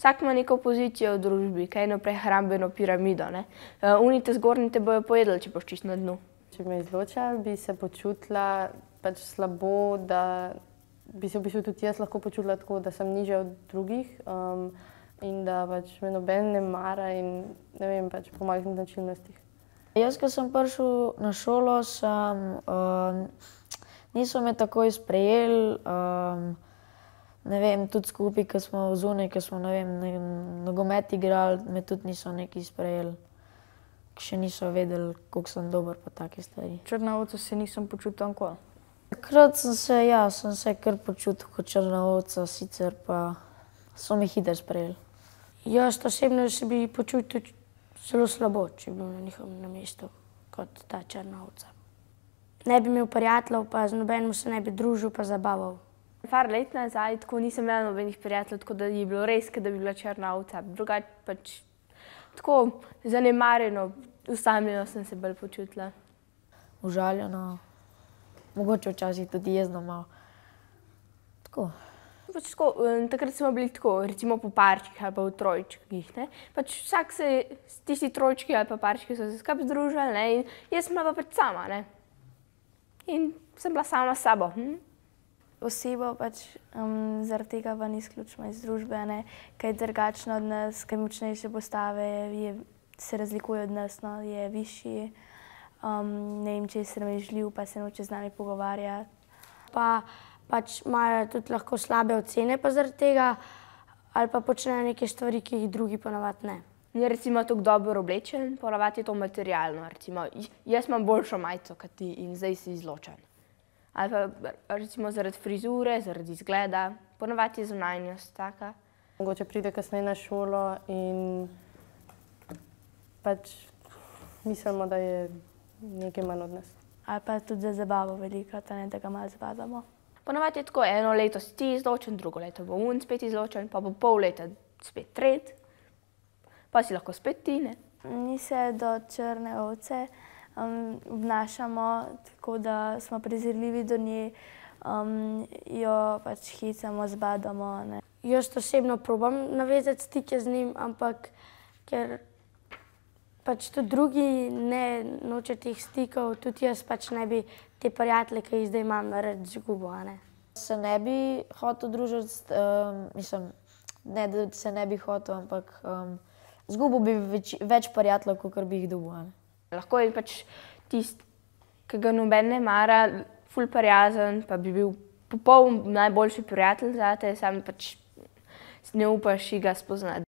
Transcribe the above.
Vsak ima neko pozicijo v družbi, kaj eno prehrambeno piramido, ne. Oni te zgornji te bojo pojedli, če boš čisto na dnu. Če bi me izločili, bi se počutila pač slabo, da bi se v bistvu tudi jaz lahko počutila tako, da sem nižja od drugih, in da pač me noben ne mara in ne vem, pač po mojih značilnostih. Jaz, ko sem prišel na šolo, niso me takoj sprejeli, ne vem, tudi skupaj, ko smo zunaj, ko smo, ne vem, nogomet igrali, me tudi niso neki sprejeli. Še niso vedeli, koliko sem dober pa take stvari. Črna ovca se nisem počutil nikoli. Takrat sem se kar počutil kot črna ovca, sicer pa so me hitro sprejeli. Jaz osebno se bi počutil zelo slabo, če bi bil na njihovem mestu kot ta črna ovca. Ne bi imel prijateljev, pa z nobenim se ne bi družil pa zabaval. Par let nazaj tako nisem imela nobenih prijateljev, tako da je bilo res, kot da bi bila črna ovca. Drugače pač tako zanemarjeno, osamljeno sem se bolj počutila. Užaljeno, mogoče včasih tudi jezno malo. Tako. Pač tako, takrat smo bili tako, recimo po parčkih ali pa v trojčkih, ne. Pač vsak tisti trojčki ali pa parčki so se skupaj združili, ne, in jaz sem bila pa pač sama, ne. In sem bila sama s sabo. Osebo pač zaradi tega pa ni izključno iz družbe, ne, kaj je drugačna od nas, kaj močnejše postave, se razlikuje od nas, no, je višji, ne vem, če je sramežljiv, pa se noče z nami pogovarjati. Pa pač imajo tudi lahko slabe ocene pa zaradi tega, ali pa počnejo neke stvari, ki jih drugi ponavadi ne. Ni recimo tako dobro oblečen, ponavadi je to materialno, recimo jaz imam boljšo majico kot ti in zdaj si izločen. Ali pa recimo zaradi frizure, zaradi izgleda, ponavadi je zunanjost taka. Mogoče pride kasneje na šolo in pač mislimo, da je nekaj manj od nas. Ali pa tudi za zabavo velikokrat, da ga malo zabavamo. Ponavadi je tako, eno leto si ti izločen, drugo leto bo on spet izločen, pa bo pol leta spet tretji, pa si lahko spet ti, ne. Mi se do črne ovce obnašamo tako, da smo prezirljivi do nje, jo pač hecamo, zbadamo, ne. Jaz osebno probam navezati stike z njim, ampak ker pač tudi drugi ne nočejo teh stikov, tudi jaz pač ne bi te prijatelje, ki jih zdaj imam, rad izgubil, a ne. Se ne bi hotel družiti, mislim, ne, da se ne bi hotel, ampak izgubil bi več prijateljev, kakor bi jih dobil, a ne. Lahko je pač tisti, ki ga noben ne mara, ful prijazen, pa bi bil popoln najboljši prijatelj zate, samo pač ne upaš ga spoznati.